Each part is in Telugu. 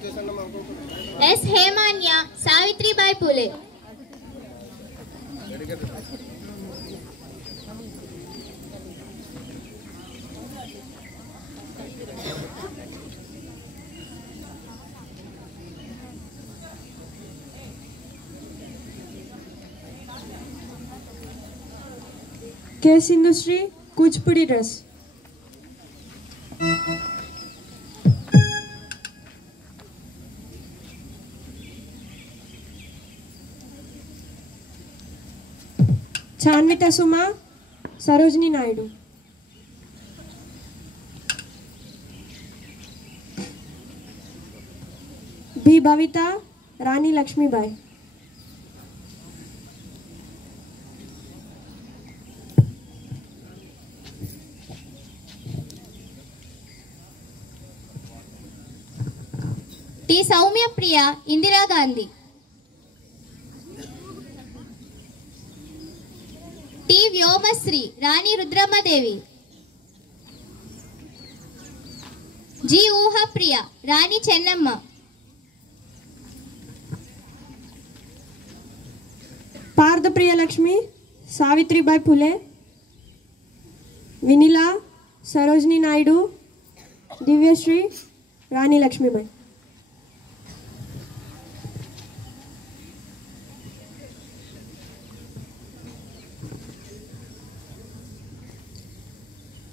एस हेमान्या सावित्रीबाई फुले केस इंडस्ट्री Kuchipudi dress Chanvitha Suma Sarojini Naidu B Bhavitha Rani Lakshmibai T Soumya Priya Indira Gandhi T Vyomashri Rani Rudramadevi G Uha Priya Rani Chennamma Partha प्रिया लक्ष्मी सावित्रीबाई फुले विनीला सरोजनी नायडू दिव्यश्री रानी लक्ष्मीबाई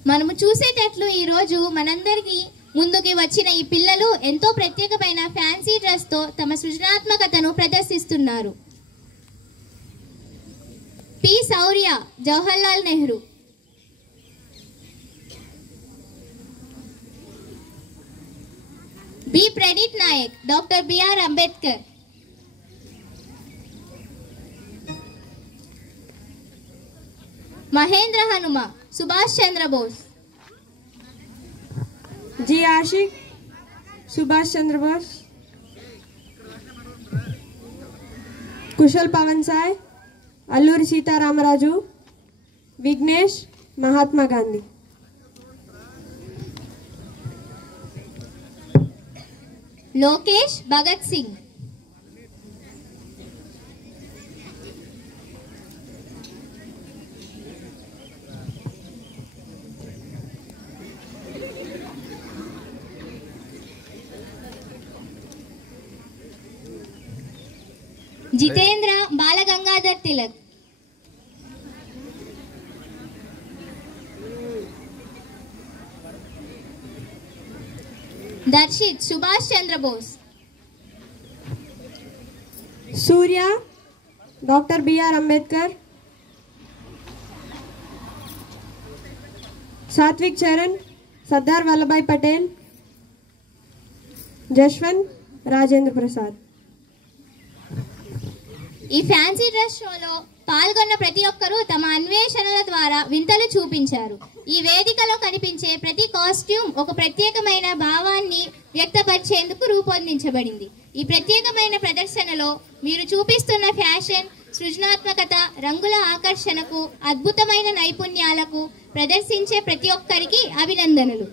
మనము చూసేటట్లు ఈ రోజు మనందరికి ముందుకి వచ్చిన ఈ పిల్లలు ఎంతో ప్రత్యేకమైన ఫ్యాన్సీ డ్రెస్ తో తమ సృజనాత్మకతను ప్రదర్శిస్తున్నారు. P Sourya Jawaharlal Nehru B Praneeth Nayak doctor BR Ambedkar Mahendra Hanuma Subhash Chandra Bose G Ashiq Subhash Chandra Bose Kushal Pavan Sai Alluri Sitaramaraju Vighnesh Mahatma Gandhi Lokesh Bhagat Singh Jitendra Bal Gangadhar Tilak Darshit Subhash Chandra Bose Surya doctor BR Ambedkar Satvik Charan Sardar Vallabhbhai Patel Jashwant Rajendra Prasad ఈ ఫ్యాన్సీ డ్రెస్ షోలో పాల్గొన్న ప్రతి ఒక్కరూ తమ అన్వేషణల ద్వారా వింతలు చూపించారు. ఈ వేదికలో కనిపించే ప్రతి కాస్ట్యూమ్ ఒక ప్రత్యేకమైన భావాన్ని వ్యక్తపరిచేందుకు రూపొందించబడింది. ఈ ప్రత్యేకమైన ప్రదర్శనలో మీరు చూపిస్తున్న ఫ్యాషన్, సృజనాత్మకత, రంగుల ఆకర్షణకు, అద్భుతమైన నైపుణ్యాలకు ప్రదర్శించే ప్రతి ఒక్కరికి అభినందనలు.